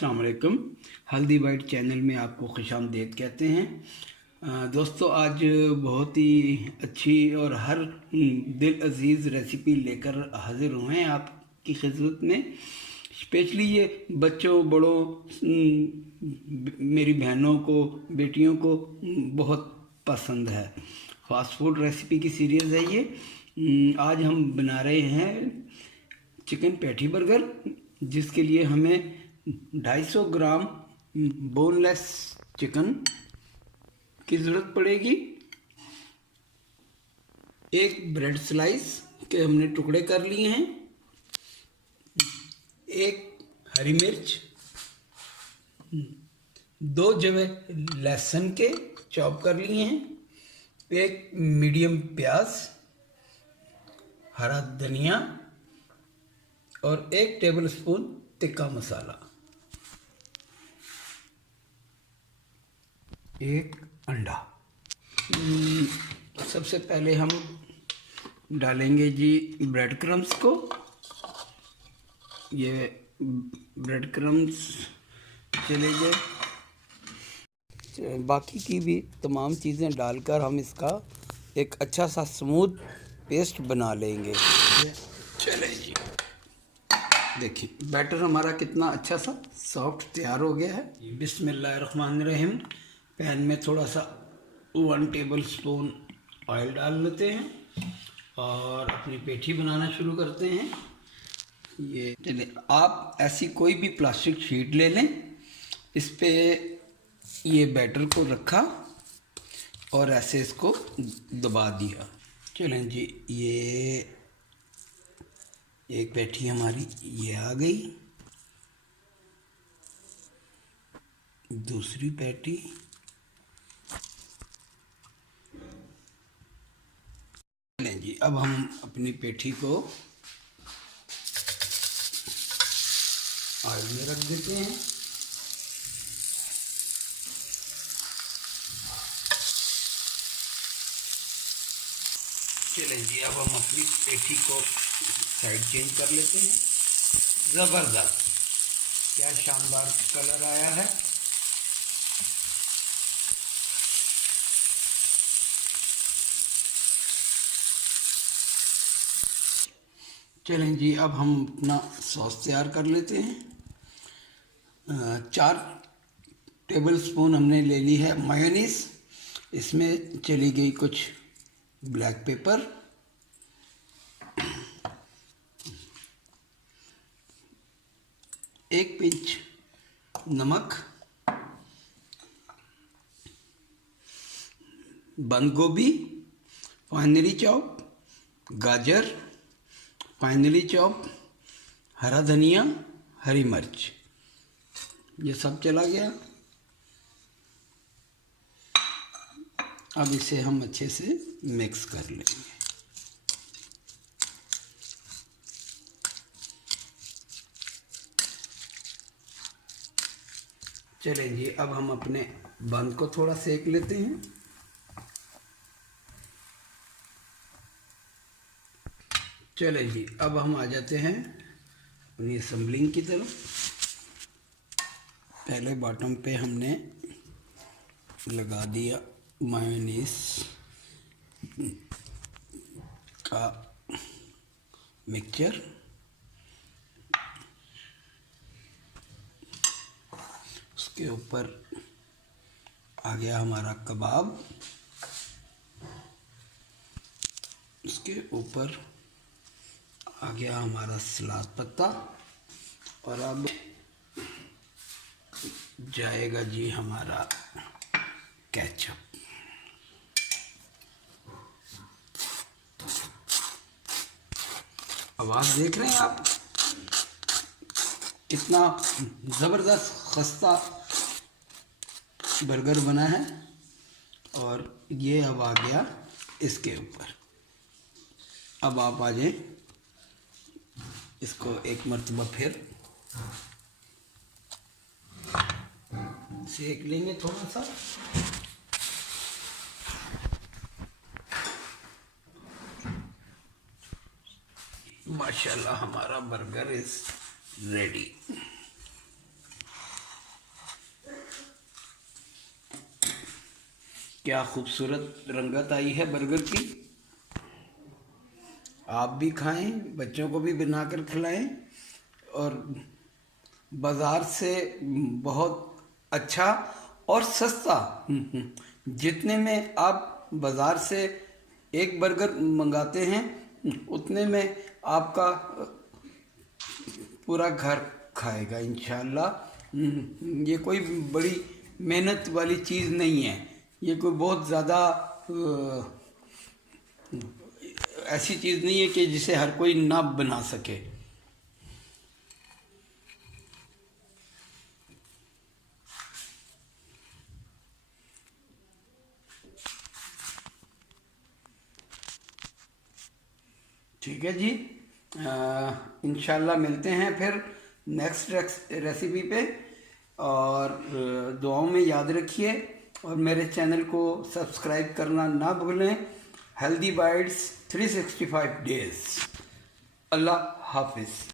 अस्सलाम वालेकुम। हल्दी बाइट चैनल में आपको खुशामदीद कहते हैं। दोस्तों, आज बहुत ही अच्छी और हर दिल अजीज़ रेसिपी लेकर हाजिर हुए हैं आपकी खिदमत में। स्पेशली ये बच्चों बड़ों मेरी बहनों को बेटियों को बहुत पसंद है। फास्ट फूड रेसिपी की सीरीज़ है ये। आज हम बना रहे हैं चिकन पैटी बर्गर, जिसके लिए हमें 250 ग्राम बोनलेस चिकन की ज़रूरत पड़ेगी। एक ब्रेड स्लाइस के हमने टुकड़े कर लिए हैं, एक हरी मिर्च, 2 जवे लहसुन के चॉप कर लिए हैं, एक मीडियम प्याज, हरा धनिया और 1 टेबलस्पून तिक्का मसाला, एक अंडा। सबसे पहले हम डालेंगे जी ब्रेड क्रम्स को। ये ब्रेड क्रम्स चले गए। बाकी की भी तमाम चीज़ें डालकर हम इसका एक अच्छा सा स्मूथ पेस्ट बना लेंगे। चले जी, देखिए बैटर हमारा कितना अच्छा सा सॉफ्ट तैयार हो गया है। बिस्मिल्लाहिर्रहमानिर्रहीम। पैन में थोड़ा सा 1 टेबल स्पून ऑयल डाल लेते हैं और अपनी पेठी बनाना शुरू करते हैं। ये चलिए, आप ऐसी कोई भी प्लास्टिक शीट ले लें, इस पे ये बैटर को रखा और ऐसे इसको दबा दिया। चलें जी, ये एक पैठी हमारी ये आ गई, दूसरी पैटी, चलें जी, अब हम अपनी पेठी को ऑयल में रख देते हैं। चलें जी, अब हम अपनी पेठी को साइड चेंज कर लेते हैं। ज़बरदस्त, क्या शानदार कलर आया है। चलें जी, अब हम अपना सॉस तैयार कर लेते हैं। 4 टेबलस्पून हमने ले ली है मायोनीज़। इसमें चली गई कुछ ब्लैक पेपर, 1 पिंच नमक, बंद गोभी फाइनली चॉप, गाजर फाइनली चॉप, हरा धनिया, हरी मिर्च, ये सब चला गया। अब इसे हम अच्छे से मिक्स कर लेंगे। चलें जी, अब हम अपने बंद को थोड़ा सेक लेते हैं। चलें जी, अब हम आ जाते हैं अपनी असम्बलिंग की तरफ। पहले बॉटम पे हमने लगा दिया मायोनीज का मिक्सचर। उसके ऊपर आ गया हमारा कबाब, उसके ऊपर आ गया हमारा सलाद पत्ता, और अब जाएगा जी हमारा केचप। अब आप देख रहे हैं आप कितना ज़बरदस्त खस्ता बर्गर बना है, और ये अब आ गया इसके ऊपर। अब आप आ जाए, इसको एक मर्तबा फिर सेक लेंगे थोड़ा सा। माशाल्लाह, हमारा बर्गर इज रेडी। क्या खूबसूरत रंगत आई है बर्गर की। आप भी खाएं, बच्चों को भी बनाकर खिलाएं। और बाज़ार से बहुत अच्छा और सस्ता, जितने में आप बाज़ार से एक बर्गर मंगाते हैं उतने में आपका पूरा घर खाएगा इंशाल्लाह। ये कोई बड़ी मेहनत वाली चीज़ नहीं है। ये कोई बहुत ज़्यादा ऐसी चीज़ नहीं है कि जिसे हर कोई ना बना सके। ठीक है जी, इंशाल्लाह मिलते हैं फिर नेक्स्ट रेसिपी पे। और दुआओं में याद रखिए और मेरे चैनल को सब्सक्राइब करना ना भूलें। Healthy bytes 365 days. अल्लाह हाफिज़।